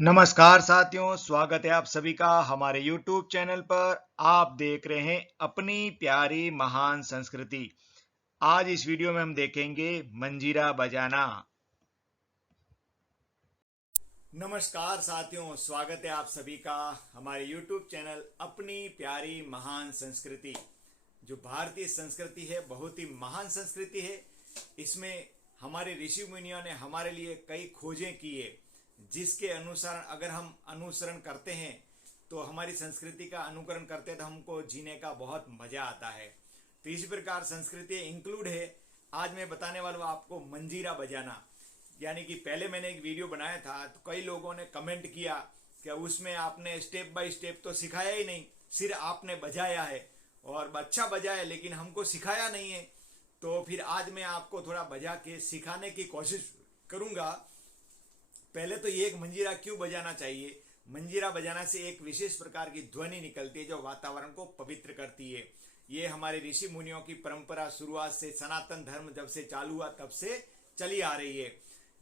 नमस्कार साथियों, स्वागत है आप सभी का हमारे YouTube चैनल पर। आप देख रहे हैं अपनी प्यारी महान संस्कृति। आज इस वीडियो में हम देखेंगे मंजीरा बजाना। नमस्कार साथियों, स्वागत है आप सभी का हमारे YouTube चैनल अपनी प्यारी महान संस्कृति। जो भारतीय संस्कृति है बहुत ही महान संस्कृति है। इसमें हमारे ऋषि मुनियों ने हमारे लिए कई खोजें की है, जिसके अनुसार अगर हम अनुसरण करते हैं तो हमारी संस्कृति का अनुकरण करते हैं तो हमको जीने का बहुत मजा आता है। तो इसी प्रकार संस्कृति इंक्लूड है। आज मैं बताने वाला हूँ आपको मंजीरा बजाना। यानी कि पहले मैंने एक वीडियो बनाया था तो कई लोगों ने कमेंट किया कि उसमें आपने स्टेप बाय स्टेप तो सिखाया ही नहीं, सिर्फ आपने बजाया है और अच्छा बजाया लेकिन हमको सिखाया नहीं है। तो फिर आज मैं आपको थोड़ा बजा के सिखाने की कोशिश करूंगा। पहले तो ये एक मंजीरा क्यों बजाना चाहिए। मंजीरा बजाना से एक विशेष प्रकार की ध्वनि निकलती है जो वातावरण को पवित्र करती है। ये हमारे ऋषि मुनियों की परंपरा शुरुआत से सनातन धर्म जब से चालू हुआ तब से चली आ रही है।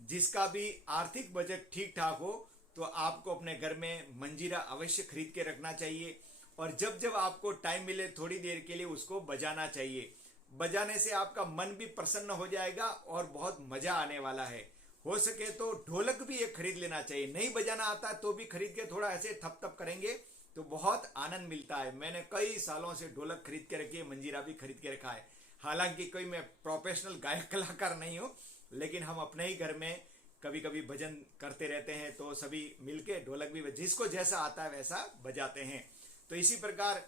जिसका भी आर्थिक बजट ठीक ठाक हो तो आपको अपने घर में मंजीरा अवश्य खरीद के रखना चाहिए और जब जब आपको टाइम मिले थोड़ी देर के लिए उसको बजाना चाहिए। बजाने से आपका मन भी प्रसन्न हो जाएगा और बहुत मजा आने वाला है। हो सके तो ढोलक भी एक खरीद लेना चाहिए। नहीं बजाना आता तो भी खरीद के थोड़ा ऐसे थप थप करेंगे तो बहुत आनंद मिलता है। मैंने कई सालों से ढोलक खरीद के रखी है, मंजीरा भी खरीद के रखा है। हालांकि कोई मैं प्रोफेशनल गायक कलाकार नहीं हूँ, लेकिन हम अपने ही घर में कभी कभी भजन करते रहते हैं तो सभी मिलके ढोलक भी जिसको जैसा आता है वैसा बजाते हैं। तो इसी प्रकार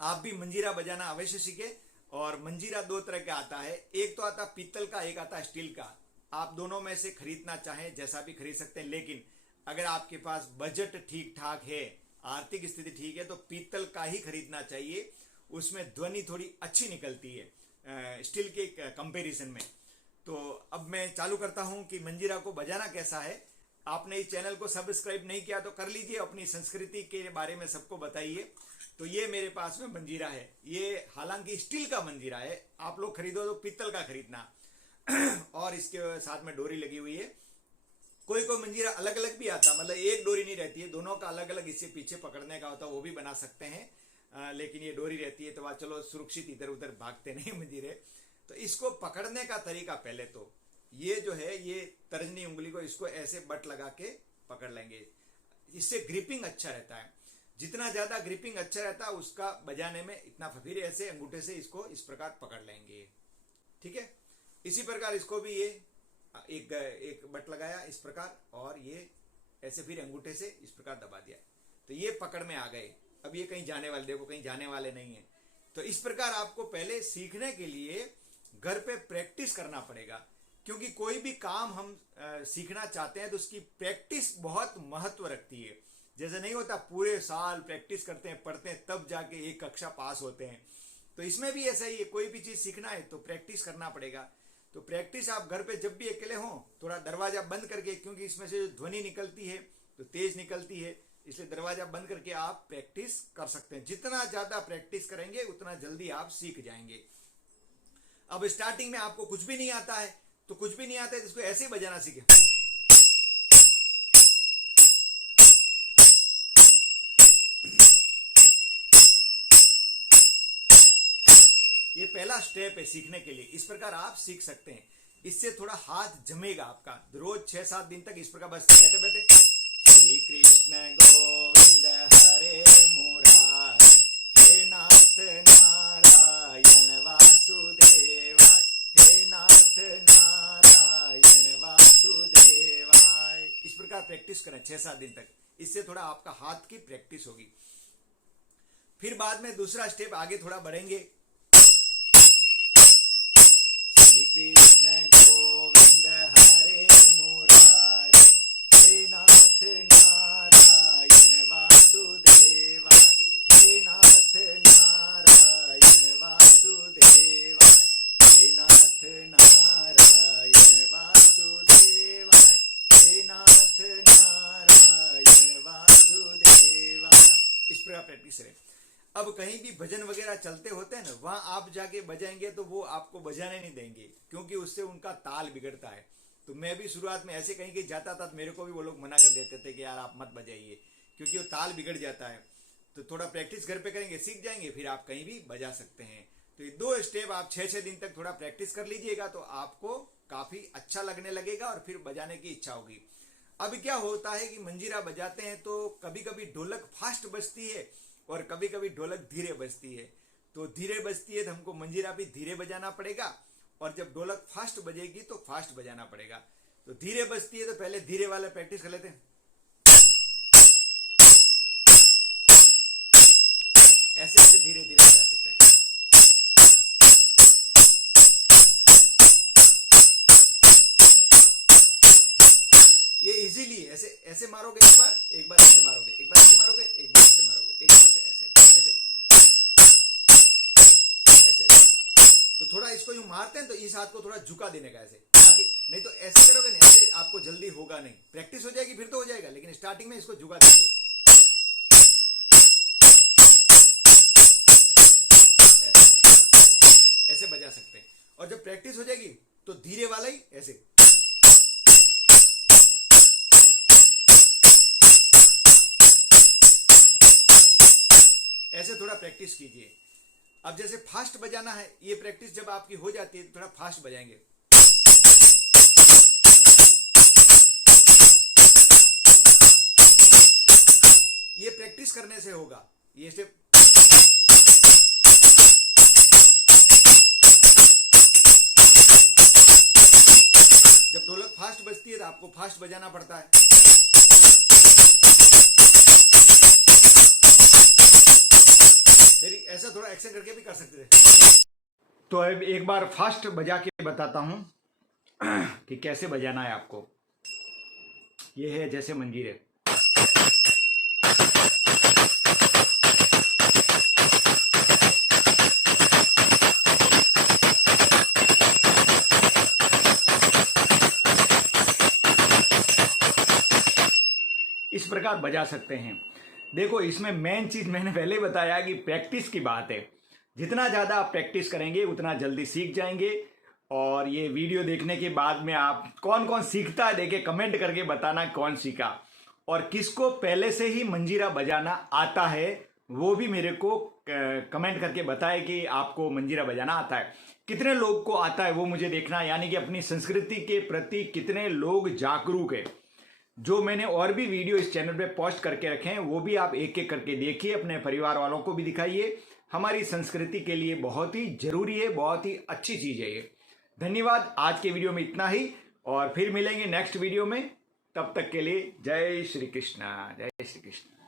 आप भी मंजीरा बजाना अवश्य सीखे। और मंजीरा दो तरह का आता है, एक तो आता पीतल का, एक आता स्टील का। आप दोनों में से खरीदना चाहें जैसा भी खरीद सकते हैं, लेकिन अगर आपके पास बजट ठीक ठाक है, आर्थिक स्थिति ठीक है तो पीतल का ही खरीदना चाहिए। उसमें ध्वनि थोड़ी अच्छी निकलती है स्टील के कंपैरिजन में। तो अब मैं चालू करता हूं कि मंजीरा को बजाना कैसा है। आपने इस चैनल को सब्सक्राइब नहीं किया तो कर लीजिए, अपनी संस्कृति के बारे में सबको बताइए। तो ये मेरे पास में मंजीरा है। ये हालांकि स्टील का मंजीरा है, आप लोग खरीदो तो पीतल का खरीदना। और इसके साथ में डोरी लगी हुई है। कोई कोई मंजीरा अलग अलग भी आता, मतलब एक डोरी नहीं रहती है, दोनों का अलग अलग इससे पीछे पकड़ने का होता है, वो भी बना सकते हैं। लेकिन ये डोरी रहती है तो वह चलो सुरक्षित इधर उधर भागते नहीं मंजीरे। तो इसको पकड़ने का तरीका, पहले तो ये जो है ये तर्जनी उंगली को इसको ऐसे बट लगा के पकड़ लेंगे। इससे ग्रिपिंग अच्छा रहता है। जितना ज्यादा ग्रिपिंग अच्छा रहता है उसका बजाने में इतना, फिर ऐसे अंगूठे से इसको इस प्रकार पकड़ लेंगे। ठीक है। इसी प्रकार इसको भी ये एक बट लगाया इस प्रकार और ये ऐसे फिर अंगूठे से इस प्रकार दबा दिया तो ये पकड़ में आ गए। अब ये कहीं जाने वाले, देखो कहीं जाने वाले नहीं है। तो इस प्रकार आपको पहले सीखने के लिए घर पे प्रैक्टिस करना पड़ेगा, क्योंकि कोई भी काम हम सीखना चाहते हैं तो उसकी प्रैक्टिस बहुत महत्व रखती है। जैसे नहीं होता पूरे साल प्रैक्टिस करते हैं, पढ़ते हैं, तब जाके एक कक्षा पास होते हैं। तो इसमें भी ऐसा ही है, कोई भी चीज सीखना है तो प्रैक्टिस करना पड़ेगा। तो प्रैक्टिस आप घर पे जब भी अकेले हो थोड़ा दरवाजा बंद करके, क्योंकि इसमें से जो ध्वनि निकलती है तो तेज निकलती है, इसलिए दरवाजा बंद करके आप प्रैक्टिस कर सकते हैं। जितना ज्यादा प्रैक्टिस करेंगे उतना जल्दी आप सीख जाएंगे। अब स्टार्टिंग में आपको कुछ भी नहीं आता है तो कुछ भी नहीं आता है तो इसको ऐसे ही बजाना सीखे। ये पहला स्टेप है सीखने के लिए। इस प्रकार आप सीख सकते हैं। इससे थोड़ा हाथ जमेगा आपका। रोज 6-7 दिन तक इस प्रकार बस बैठे बैठे श्री कृष्ण गोविंद हरे मुरारी, हे नाथ नारायण वासुदेवाय, हे नाथ नारायण वासुदेवाय। इस प्रकार प्रैक्टिस करें 6-7 दिन तक। इससे थोड़ा आपका हाथ की प्रैक्टिस होगी। फिर बाद में दूसरा स्टेप आगे थोड़ा बढ़ेंगे। श्री कृष्ण गोविंद हरे मुरारी, हे नाथ नारायण वासुदेवाय, हे नाथ नारायण वासुदेवाय, हे नाथ नारायण वासुदेवाय, हे नाथ नारायण वासुदेवाय। इस प्रकार प्रैक्टिस करें। अब कहीं भी भजन वगैरह चलते होते हैं ना, वहां आप जाके बजाएंगे तो वो आपको बजाने नहीं देंगे, क्योंकि उससे उनका ताल बिगड़ता है। तो मैं भी शुरुआत में ऐसे कहीं जाता था तो मेरे को भी वो लोग मना कर देते थे कि यार आप मत बजाइए, क्योंकि वो ताल बिगड़ जाता है। तो थोड़ा प्रैक्टिस घर पे करेंगे, सीख जाएंगे, फिर आप कहीं भी बजा सकते हैं। तो ये 2 स्टेप आप 6-6 दिन तक थोड़ा प्रैक्टिस कर लीजिएगा तो आपको काफी अच्छा लगने लगेगा और फिर बजाने की इच्छा होगी। अब क्या होता है कि मंजीरा बजाते हैं तो कभी कभी ढोलक फास्ट बजती है और कभी कभी ढोलक धीरे बजती है। तो धीरे बजती है तो हमको मंजीरा भी धीरे बजाना पड़ेगा, और जब ढोलक फास्ट बजेगी तो फास्ट बजाना पड़ेगा। तो धीरे बजती है तो पहले धीरे वाला प्रैक्टिस कर लेते हैं। ऐसे ऐसे धीरे धीरे बजा सकते हैं। ये इजीली ऐसे ऐसे मारोगे, एक बार ऐसे मारोगे, एक बार ऐसे मारोगे, एक बार ऐसे मारोगे, एक बार ऐसे ऐसे ऐसे ऐसे। तो थोड़ा इसको यूं मारते हैं तो इस हाथ को थोड़ा झुका देने का ऐसे, ताकि नहीं तो ऐसे करोगे नहीं, ऐसे आपको जल्दी होगा नहीं। प्रैक्टिस हो जाएगी फिर तो हो जाएगा, लेकिन स्टार्टिंग में इसको झुका दीजिए। ऐसे बजा सकते हैं। और जब प्रैक्टिस हो जाएगी तो धीरे वाला ही ऐसे, ऐसे थोड़ा प्रैक्टिस कीजिए। अब जैसे फास्ट बजाना है, ये प्रैक्टिस जब आपकी हो जाती है तो थोड़ा फास्ट बजाएंगे। ये प्रैक्टिस करने से होगा। ये स्टेप जब ढोलक फास्ट बजती है तो आपको फास्ट बजाना पड़ता है। फिर ऐसा थोड़ा एक्शन करके भी कर सकते थे। तो अब एक बार फास्ट बजा के बताता हूं कि कैसे बजाना है आपको। ये है जैसे मंजीरे, इस प्रकार बजा सकते हैं। देखो, इसमें मेन चीज मैंने पहले ही बताया कि प्रैक्टिस की बात है। जितना ज़्यादा आप प्रैक्टिस करेंगे उतना जल्दी सीख जाएंगे। और ये वीडियो देखने के बाद में आप कौन कौन सीखता है देखे कमेंट करके बताना कौन सीखा, और किसको पहले से ही मंजीरा बजाना आता है वो भी मेरे को कमेंट करके बताए कि आपको मंजीरा बजाना आता है। कितने लोग को आता है वो मुझे देखना है, यानी कि अपनी संस्कृति के प्रति कितने लोग जागरूक है। जो मैंने और भी वीडियो इस चैनल पे पोस्ट करके रखे हैं वो भी आप एक एक करके देखिए, अपने परिवार वालों को भी दिखाइए। हमारी संस्कृति के लिए बहुत ही जरूरी है, बहुत ही अच्छी चीज है ये। धन्यवाद। आज के वीडियो में इतना ही, और फिर मिलेंगे नेक्स्ट वीडियो में। तब तक के लिए जय श्री कृष्णा, जय श्री कृष्ण।